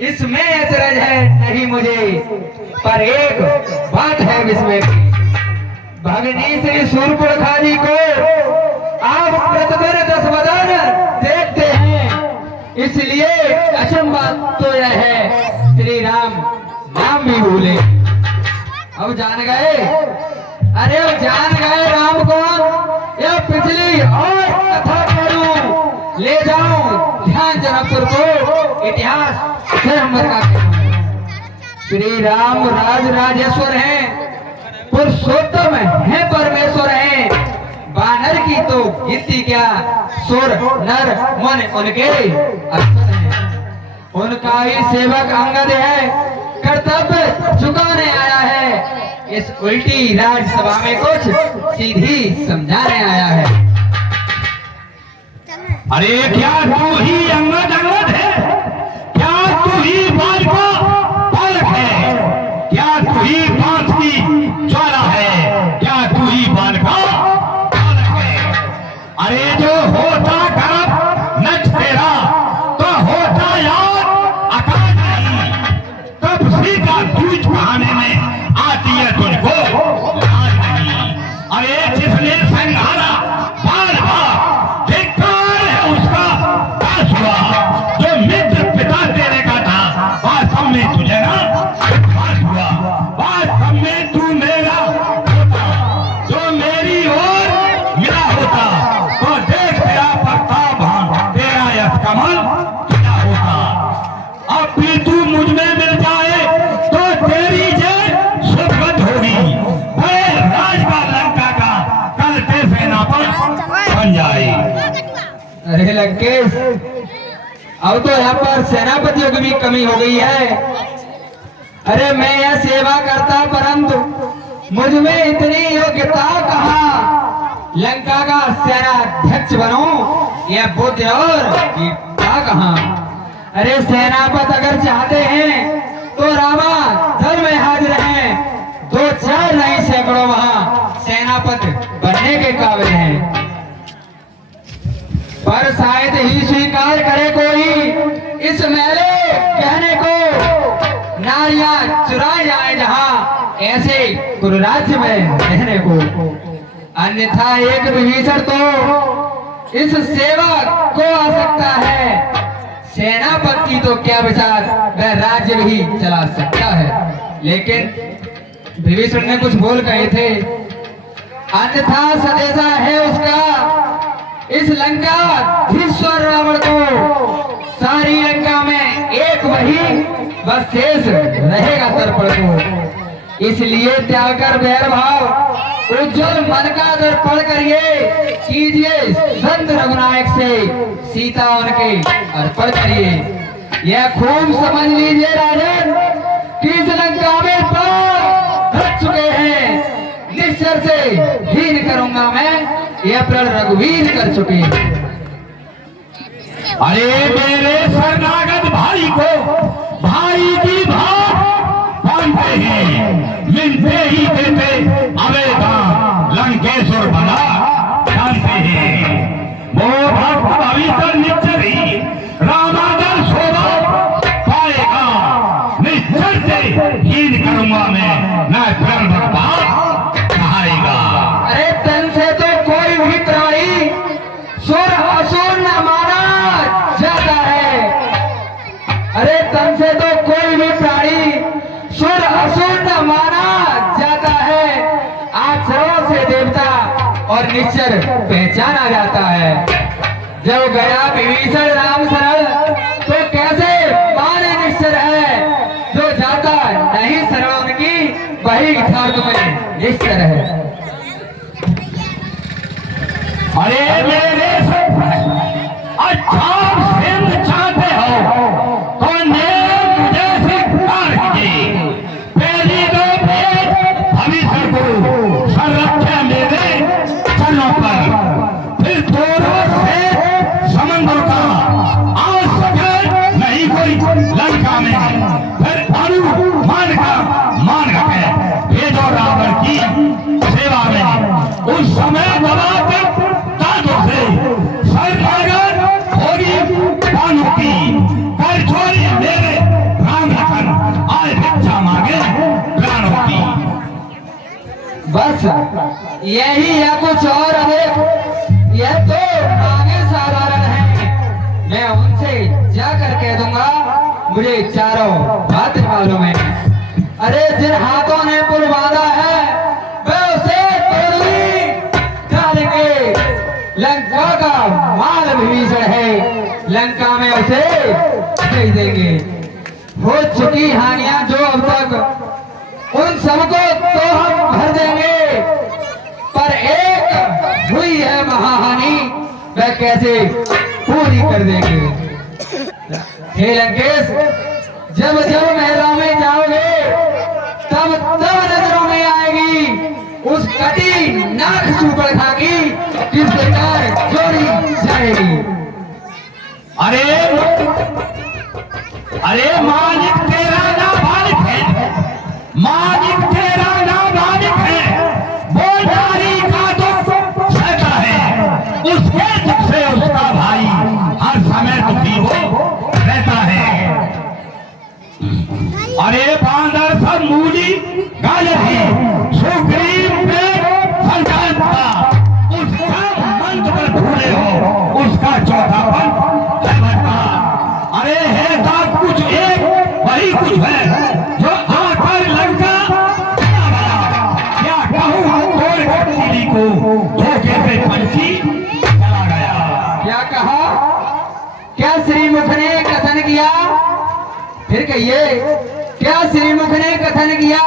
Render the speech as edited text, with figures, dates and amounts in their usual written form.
इसमें अचरज है नहीं मुझे, पर एक बात है विस्मय की। भगनी श्री सूर्यपुर जी को आप प्रतिदिन 10 बदन देखते हैं, इसलिए अचंभा तो यह है श्री राम नाम भी भूले। अब जान गए, अरे अब जान गए राम कौन। यह पिछली और कथा करूं, ले जाऊं ध्यान जनकपुर को, इतिहास से हम बता के। श्री राम राज राजेश्वर हैं, पुरुषोत्तम है परमेश्वर है। बानर की तो गिनती क्या, सुर नर मन उनके अक्षर हैं। उनका ही सेवक अंगद है, कर्तव्य चुकाने आया है। इस उल्टी राजसभा में कुछ सीधी समझाने आया है। अरे क्या तू ही अंगद अंगद है? क्या तू ही बाल का बालक है? क्या तू ही बांस की ज्वाला है? क्या तू ही बाल का बालक है? अरे जो होता गर्भ नच तेरा, तो होता यार आकाश नहीं। तब सीधा दूज बहाने में आती है तुझको लाज नहीं। अरे जिसने संघारा बाल धिक्कार है उसका दास हुआ। जो मित्र पिता तेरे का था, वास्तव में तुझे ना दास हुआ। वास्तव में तू मेरा होता, जो मेरी ओर मिला होता, तो देख तेरा प्रताप तेरा यश कमल क्या होता। अब भी तू मुझ में मिल जाए तो तेरी जय सुखद होगी। राज का लंका का कल ते सेनापति बन जाए। अरे लंकेश, अब तो यहाँ पर सेनापतियों की भी कमी हो गई है। अरे मैं यह सेवा करता, परंतु मुझ में इतनी योग्यता कहाँ। लंका का सेनाध्यक्ष बनूं, यह बुद्धि और वीरता कहाँ। अरे सेनापति अगर चाहते हैं तो रामा दल में हाजिर हैं। 2-4 नहीं सैकड़ों वहां सेनापति बनने के काबिल हैं। पर शायद ही स्वीकार करे कोई इस मेले कहने को। नारियां चुराए जाए जहां, ऐसे गुरु राज्य में रहने को। अन्यथा एक विभीषण तो इस सेवा को आ सकता है। सेनापति तो क्या विचार, वह राज्य भी चला सकता है। लेकिन विभीषण ने कुछ बोल कहे थे, अन्यथा सदेशा है उसका इस लंका धीश्वर रावण को। सारी लंका में एक वही बस शेष रहेगा दर्पण को। इसलिए त्याग कर बैर भाव, उज्जवल मन का दर्पण करिए। कीजिए संत रघुनायक से सीता उनके अर्पण करिए। यह खूब समझ लीजिए राजन कि इस लंका में प्राण रख चुके हैं। निश्चर से हीन करूंगा मैं, यह प्रण रघुवीर कर चुके। अरे मेरे शरणागत भाई को भाई की भाव बांधते हैं, मिलते ही देते आवेदन लंकेश्वर बना जानते हैं। वो भक्त पवित्र निश्चर ही रामादर शोभा पाएगा। निश्चर से हीन करूंगा मैं प्रण भगवान कहाएगा। अरे तन से तो कोई भी प्राणी सुर असुर न माना जाता है। अरे तन से तो कोई भी प्राणी सुर असुर न माना जाता है। आचरण से देवता और निश्चर पहचाना जाता है। जब गया विभीषण राम शरण, तो कैसे माने निश्चर है। जो जाता नहीं शरण उनकी, वही यथार्थ में निश्चर है। अरे मेरे अच्छा सिंध चाहते हो तो मुझे स्वीकार कीजिए। पहली दो भविष्य को संरक्षण मेरे चरणों पर, फिर दोनों से समंदर का आज सके नहीं कोई लंका में। फिर अनु मान का भेजो रावण की सेवा में। उस समय दबा के दांतों से अच्छा, यही है कुछ और अधिक। यह तो आगे साधारण है, मैं उनसे जाकर कह दूंगा मुझे चारों बातें मालूम है। अरे जिन हाथों ने पुल बांधा है वे उसे तोड़नी डाल के लंका का माल विभीषण है लंका में उसे भेज देंगे। हो चुकी हानियां जो अब तक उन सबको तो हम भर देंगे, पर एक हुई है महाहानि वह कैसे पूरी कर देंगे। हे लंकेश, जब जब महलों में जाओगे तब तब नजरों में आएगी उस कटी नाक चूपड़ खाकी किस बेकार जोड़ी जाएगी। अरे अरे मालिक तेरा ना मालिक है, मालिक तेरा ना मालिक है, वो नारी का दुख सहता है, उसके दुख से उसका भाई हर समय दुखी हो रहता है। अरे बांदर सब मूली गाजर है, सुग्रीव पे संतान था, उसका मंत्र पर भूले हो, उसका चौथापन है। अरे है दाद कुछ एक वही कुछ है जो आकर लंका चला गया। क्या कहूँ कोई व्यक्ति को धोखे पे पंछी चला गया। क्या कहा? क्या श्रीमुख ने कथन किया? फिर कहिए, क्या श्रीमुख ने कथन किया?